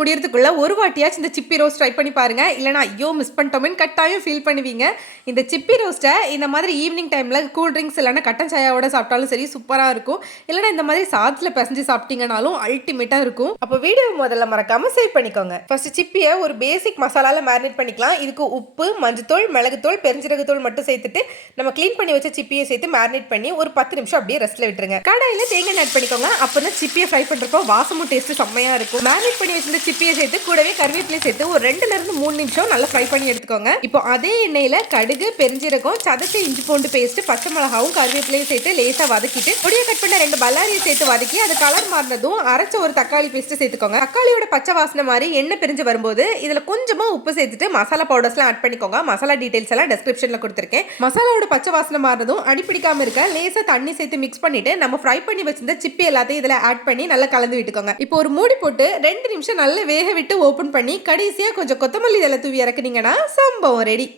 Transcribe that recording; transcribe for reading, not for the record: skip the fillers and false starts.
முடியறதுக்குள்ள ஒரு வாட்டியாச்சும் இந்த சிப்பி roast try பண்ணி பாருங்க. இல்லைனா ஐயோ மிஸ் பண்ணிட்டோமேன்னு கட்டாயம் ஃபீல் பண்ணுவீங்க. இந்த சிப்பி ரோஸ்ட்டை இந்த மாதிரி ஈவினிங் டைமில் கூல் ட்ரிங்க்ஸ் இல்லைனா கட்டன் சாயாவோட சாப்பிட்டாலும் சரி சூப்பராக இருக்கும். இல்லைனா இந்த மாதிரி சாதத்தில் பிசைஞ்சு சாப்பிட்டீங்கனாலும் அல்டிமேட்டாக இருக்கும். அப்போ வீடியோ முதல்ல மறக்காமல் சேவ் பண்ணிக்கோங்க. ஃபர்ஸ்ட் சிப்பியை ஒரு பேசிக் மசாலாவில் மேரினேட் பண்ணிக்கலாம். இதுக்கு உப்பு, மஞ்சத்தூள், மிளகுத்தூள், பெருஞ்சீரகத்தூள் மட்டும் சேர்த்துட்டு நம்ம க்ளீன் பண்ணி வச்ச சிப்பியை சேர்த்து மேரினேட் பண்ணி ஒரு 10 நிமிஷம் அப்படியே ரெஸ்ட்டில் விட்டுருங்க. கடாயில் தேங்காய் ஆட் பண்ணிக்கோங்க. அப்போ தான் சிப்பியை ஃப்ரை பண்ணுறப்போ வாசமும் டேஸ்ட்டு செம்மையாக இருக்கும். மேரினேட் பண்ணி வச்சிருந்த சிப்பியை சேர்த்து கூடவே கருவேப்பிலை சேர்த்து ஒரு 2-3 நிமிஷம் நல்லா ஃப்ரை பண்ணி எடுத்துக்கோங்க. இப்போ அதே எண்ணெயில் கடுகு, பெருஞ்சீரகம், சதச்ச இஞ்சி பூண்டு பேஸ்ட், பச்சை மிளகாவும் கருவேப்பிலையும் சேர்த்து லேசாக வதக்கிட்டு பொடியை கட் பண்ண 2 பல்லாரியை சேர்த்து வதக்கி அது கலர் மாறினதும் அரைச்ச ஒரு தக்காளி பேஸ்ட் சேர்த்துக்கோங்க. தக்காளியோட பச்சை வாசனை மாதிரி எண்ணெய் பிரிஞ்சு வரும்போது இதில் கொஞ்சமாக உப்பு சேர்த்துட்டு மசாலா பவுடர்ஸ்லாம் ஆட் பண்ணிக்கோங்க. மசாலா டீடைல்ஸ் எல்லாம் டிஸ்கிரிப்ஷனில் கொடுத்துருக்கேன். மசாலாவோட பச்சை வாசனை மாறினதும் அடிப்பிடிக்காம இருக்க லேசாக தண்ணி சேர்த்து மிக்ஸ் பண்ணிட்டு நம்ம ஃப்ரை பண்ணி வச்சிருந்த சிப்பி எல்லாத்தையும் இதில் ஆட் பண்ணி நல்லா கலந்து விட்டுக்கோங்க. இப்போ ஒரு மூடி போட்டு 2 நிமிஷம் நல்லா வேக விட்டு ஓப்பன் பண்ணி கடைசியாக கொஞ்சம் கொத்தமல்லி தழை தூவி இறக்குனீங்கன்னா சம்பவம் ரெடி.